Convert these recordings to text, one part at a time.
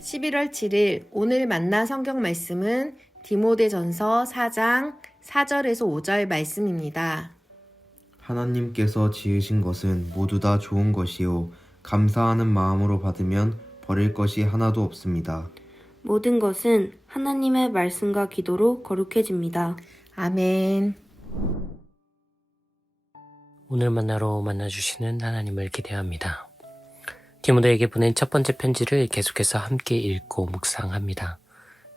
11월 7일 오늘 만난 성경 말씀은 디모데전서 4장 4절에서 5절 말씀입니다. 하나님께서 지으신 것은 모두 다 좋은 것이요 감사하는 마음으로 받으면 버릴 것이 하나도 없습니다. 모든 것은 하나님의 말씀과 기도로 거룩해집니다. 아멘. 오늘 만나러 만나주시는 하나님을 기대합니다. 디모데에게 보낸 첫 번째 편지를 계속해서 함께 읽고 묵상합니다.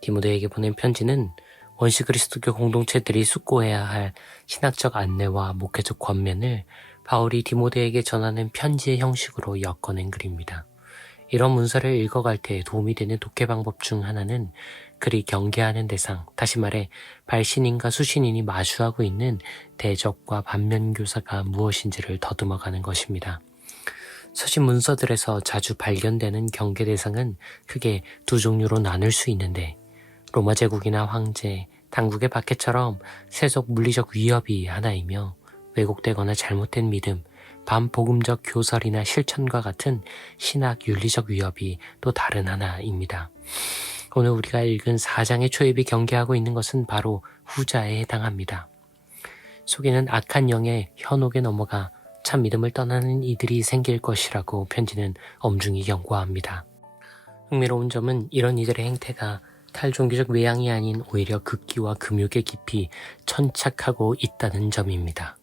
디모데에게 보낸 편지는 원시 그리스도교 공동체들이 숙고해야 할 신학적 안내와 목회적 권면을 바울이 디모데에게 전하는 편지의 형식으로 엮어낸 글입니다. 이런 문서를 읽어갈 때 도움이 되는 독해 방법 중 하나는 글이 경계하는 대상, 다시 말해 발신인과 수신인이 마주하고 있는 대적과 반면교사가 무엇인지를 더듬어가는 것입니다. 서신 문서들에서 자주 발견되는 경계 대상은 크게 두 종류로 나눌 수 있는데 로마 제국이나 황제, 당국의 박해처럼 세속 물리적 위협이 하나이며 왜곡되거나 잘못된 믿음, 반복음적 교설이나 실천과 같은 신학 윤리적 위협이 또 다른 하나입니다. 오늘 우리가 읽은 4장의 초입이 경계하고 있는 것은 바로 후자에 해당합니다. 속에는 악한 영의 현혹에 넘어가 참 믿음을 떠나는 이들이 생길 것이라고 편지는 엄중히 경고합니다. 흥미로운 점은 이런 이들의 행태가 탈종교적 외양이 아닌 오히려 극기와 금욕에 깊이 천착하고 있다는 점입니다.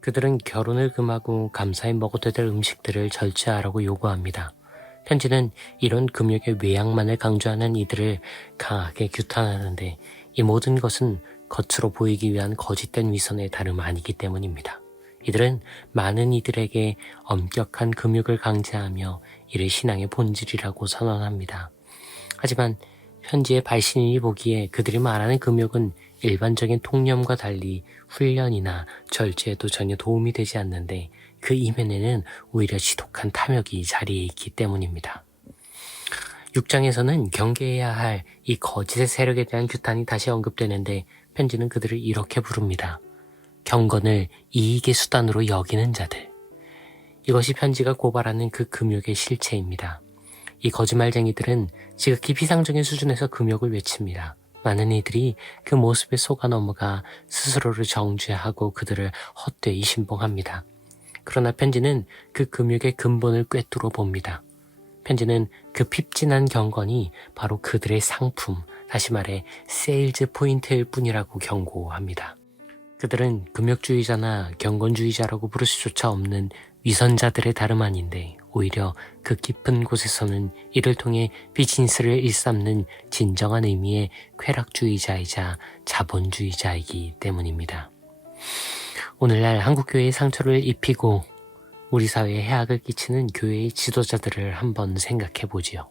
그들은 결혼을 금하고 감사히 먹어도 될 음식들을 절제하라고 요구합니다. 편지는 이런 금욕의 외양만을 강조하는 이들을 강하게 규탄하는데 이 모든 것은 겉으로 보이기 위한 거짓된 위선의 다름 아니기 때문입니다. 이들은 많은 이들에게 엄격한 금욕을 강제하며 이를 신앙의 본질이라고 선언합니다. 하지만 편지의 발신인이 보기에 그들이 말하는 금욕은 일반적인 통념과 달리 훈련이나 절제에도 전혀 도움이 되지 않는데 그 이면에는 오히려 지독한 탐욕이 자리에 있기 때문입니다. 6장에서는 경계해야 할 이 거짓의 세력에 대한 규탄이 다시 언급되는데 편지는 그들을 이렇게 부릅니다. 경건을 이익의 수단으로 여기는 자들. 이것이 편지가 고발하는 그 금욕의 실체입니다. 이 거짓말쟁이들은 지극히 비상적인 수준에서 금욕을 외칩니다. 많은 이들이 그 모습에 속아 넘어가 스스로를 정죄하고 그들을 헛되이 신봉합니다. 그러나 편지는 그 금욕의 근본을 꿰뚫어 봅니다. 편지는 그 핍진한 경건이 바로 그들의 상품, 다시 말해 세일즈 포인트일 뿐이라고 경고합니다. 그들은 금욕주의자나 경건주의자라고 부를 수조차 없는 위선자들의 다름 아닌데 오히려 그 깊은 곳에서는 이를 통해 비즈니스를 일삼는 진정한 의미의 쾌락주의자이자 자본주의자이기 때문입니다. 오늘날 한국교회의 상처를 입히고 우리 사회에 해악을 끼치는 교회의 지도자들을 한번 생각해보지요.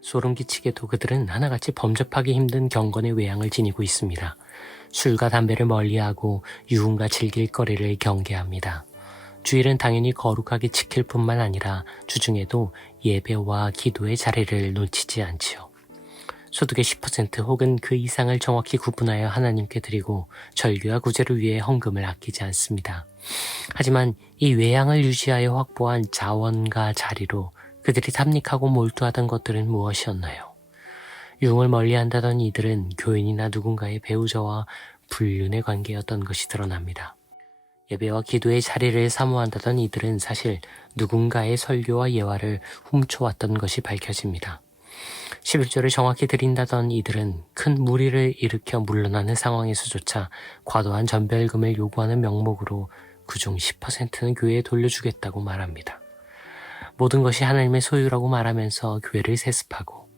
소름 끼치게도 그들은 하나같이 범접하기 힘든 경건의 외양을 지니고 있습니다. 술과 담배를 멀리하고 유흥과 즐길 거리를 경계합니다. 주일은 당연히 거룩하게 지킬 뿐만 아니라 주중에도 예배와 기도의 자리를 놓치지 않지요. 소득의 10% 혹은 그 이상을 정확히 구분하여 하나님께 드리고 절규와 구제를 위해 헌금을 아끼지 않습니다. 하지만 이 외양을 유지하여 확보한 자원과 자리로 그들이 탐닉하고 몰두하던 것들은 무엇이었나요? 유흥을 멀리한다던 이들은 교인이나 누군가의 배우자와 불륜의 관계였던 것이 드러납니다. 예배와 기도의 자리를 사모한다던 이들은 사실 누군가의 설교와 예화를 훔쳐왔던 것이 밝혀집니다. 11조를 정확히 드린다던 이들은 큰 무리를 일으켜 물러나는 상황에서조차 과도한 전별금을 요구하는 명목으로 그중 10%는 교회에 돌려주겠다고 말합니다. 모든 것이 하나님의 소유라고 말하면서 교회를 세습하고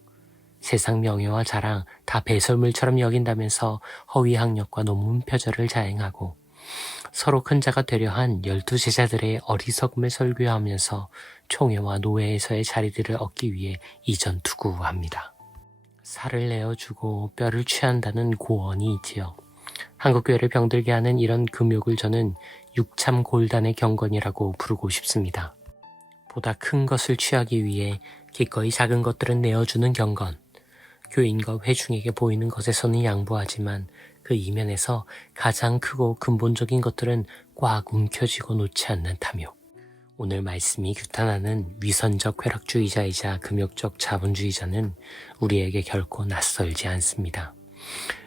세상 명예와 자랑 다 배설물처럼 여긴다면서 허위 학력과 논문 표절을 자행하고 서로 큰 자가 되려 한 12제자들의 어리석음을 설교하면서 총회와 노회에서의 자리들을 얻기 위해 이전투구합니다. 살을 내어주고 뼈를 취한다는 고언이 있지요. 한국교회를 병들게 하는 이런 금욕을 저는 육참골단의 경건이라고 부르고 싶습니다. 보다 큰 것을 취하기 위해 기꺼이 작은 것들은 내어주는 경건. 교인과 회중에게 보이는 것에서는 양보하지만 그 이면에서 가장 크고 근본적인 것들은 꽉 움켜쥐고 놓지 않는 탐욕. 오늘 말씀이 규탄하는 위선적 쾌락주의자이자 금욕적 자본주의자는 우리에게 결코 낯설지 않습니다.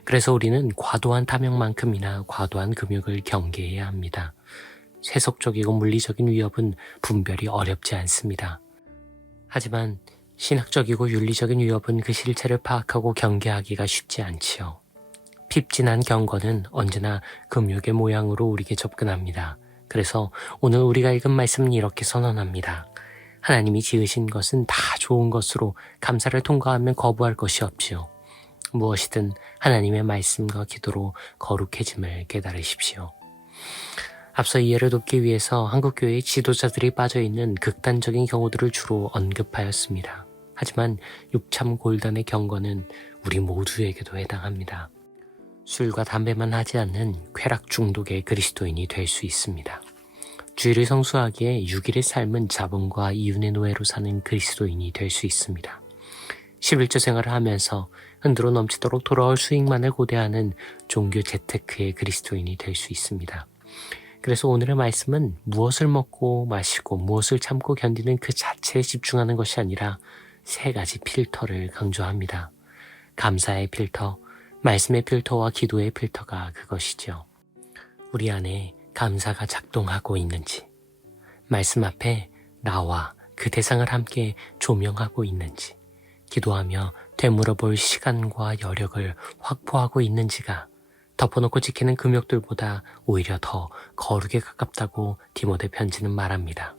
그래서 우리는 과도한 탐욕만큼이나 과도한 금욕을 경계해야 합니다. 세속적이고 물리적인 위협은 분별이 어렵지 않습니다. 하지만 신학적이고 윤리적인 위협은 그 실체를 파악하고 경계하기가 쉽지 않지요. 핍진한 경건은 언제나 금욕의 모양으로 우리에게 접근합니다. 그래서 오늘 우리가 읽은 말씀은 이렇게 선언합니다. 하나님이 지으신 것은 다 좋은 것으로 감사를 통과하면 거부할 것이 없지요. 무엇이든 하나님의 말씀과 기도로 거룩해짐을 깨달으십시오. 앞서 이해를 돕기 위해서 한국교회의 지도자들이 빠져있는 극단적인 경우들을 주로 언급하였습니다. 하지만 육참골단의 경건은 우리 모두에게도 해당합니다. 술과 담배만 하지 않는 쾌락 중독의 그리스도인이 될 수 있습니다. 주의를 성수하기에 6일의 삶은 자본과 이윤의 노예로 사는 그리스도인이 될 수 있습니다. 11조 생활을 하면서 흔들어 넘치도록 돌아올 수익만을 고대하는 종교 재테크의 그리스도인이 될 수 있습니다. 그래서 오늘의 말씀은 무엇을 먹고 마시고 무엇을 참고 견디는 그 자체에 집중하는 것이 아니라 3가지 필터를 강조합니다. 감사의 필터, 말씀의 필터와 기도의 필터가 그것이죠. 우리 안에 감사가 작동하고 있는지, 말씀 앞에 나와 그 대상을 함께 조명하고 있는지, 기도하며 되물어 볼 시간과 여력을 확보하고 있는지가 덮어놓고 지키는 금욕들보다 오히려 더 거룩에 가깝다고 디모데 편지는 말합니다.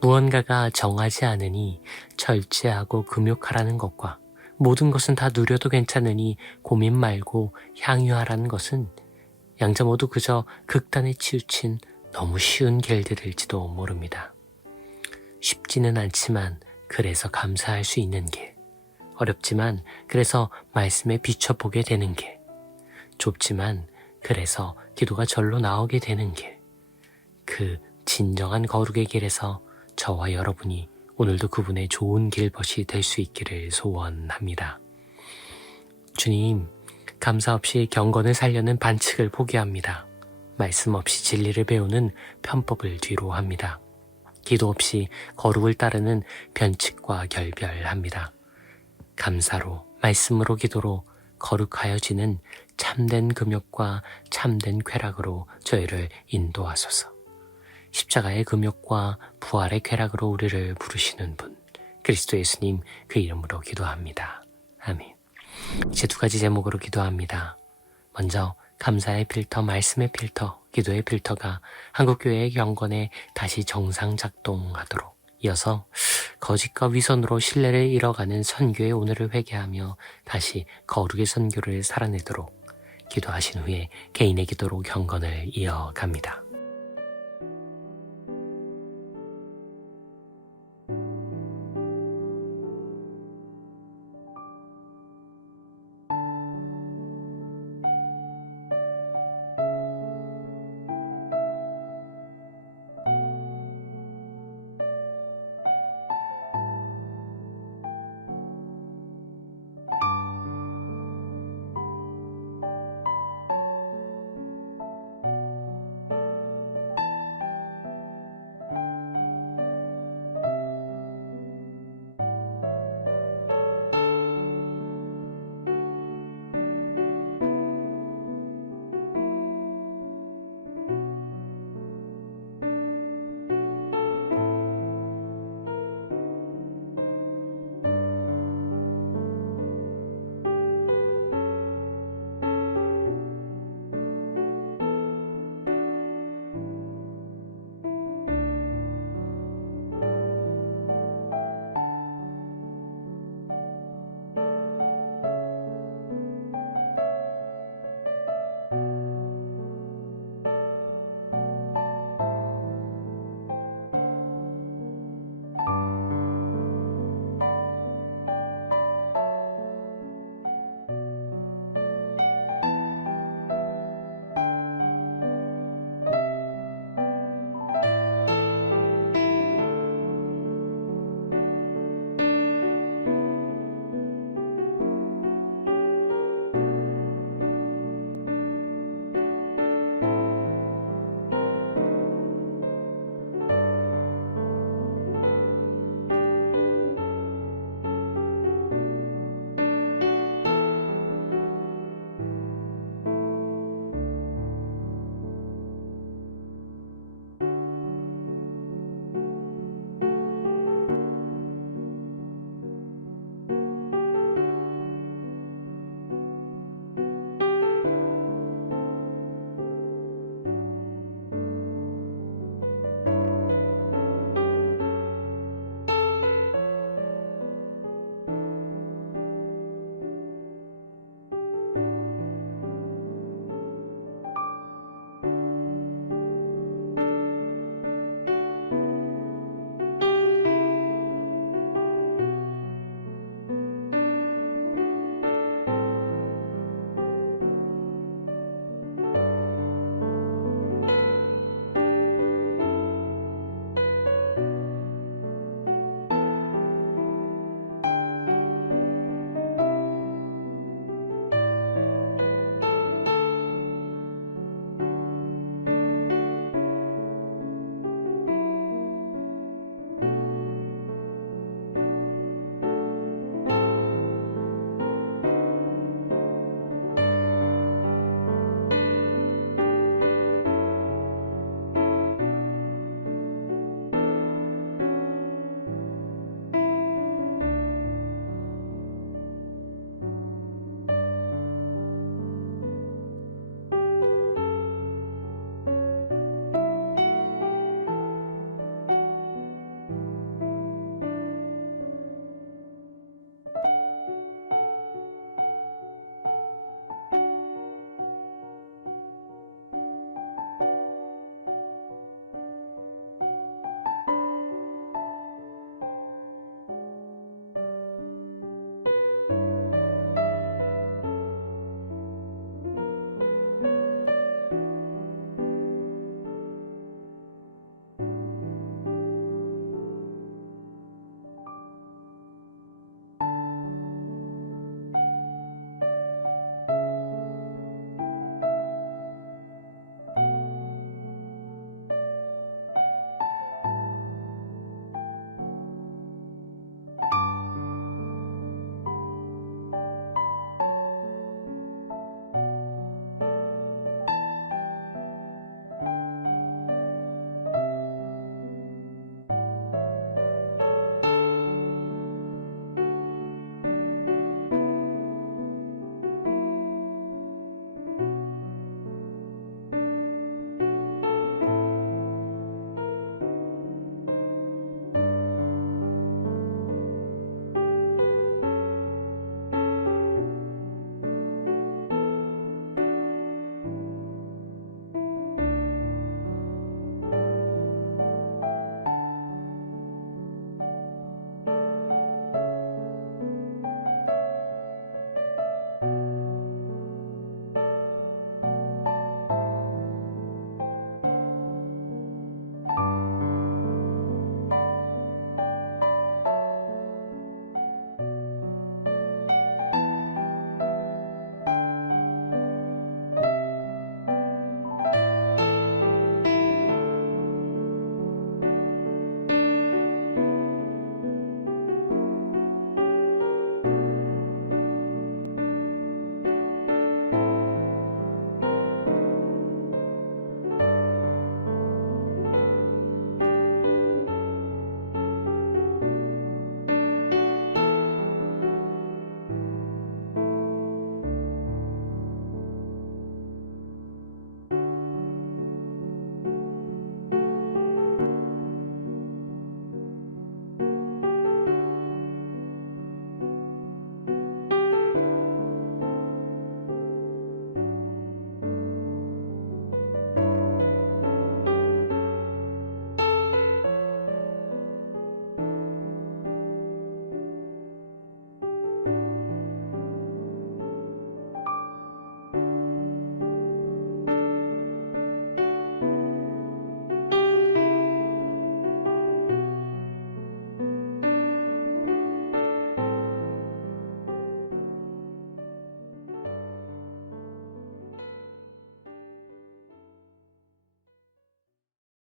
무언가가 정하지 않으니 절제하고 금욕하라는 것과 모든 것은 다 누려도 괜찮으니 고민 말고 향유하라는 것은 양자 모두 그저 극단에 치우친 너무 쉬운 길들일지도 모릅니다. 쉽지는 않지만 그래서 감사할 수 있는 길, 어렵지만 그래서 말씀에 비춰보게 되는 길, 좁지만 그래서 기도가 절로 나오게 되는 길, 그 진정한 거룩의 길에서 저와 여러분이 오늘도 그분의 좋은 길벗이 될 수 있기를 소원합니다. 주님, 감사 없이 경건을 살려는 반칙을 포기합니다. 말씀 없이 진리를 배우는 편법을 뒤로 합니다. 기도 없이 거룩을 따르는 변칙과 결별합니다. 감사로, 말씀으로, 기도로 거룩하여지는 참된 금욕과 참된 쾌락으로 저희를 인도하소서. 십자가의 금욕과 부활의 쾌락으로 우리를 부르시는 분, 그리스도 예수님 그 이름으로 기도합니다. 아멘. 이제 2가지 제목으로 기도합니다. 먼저 감사의 필터, 말씀의 필터, 기도의 필터가 한국교회의 경건에 다시 정상 작동하도록, 이어서 거짓과 위선으로 신뢰를 잃어가는 선교의 오늘을 회개하며 다시 거룩의 선교를 살아내도록 기도하신 후에 개인의 기도로 경건을 이어갑니다.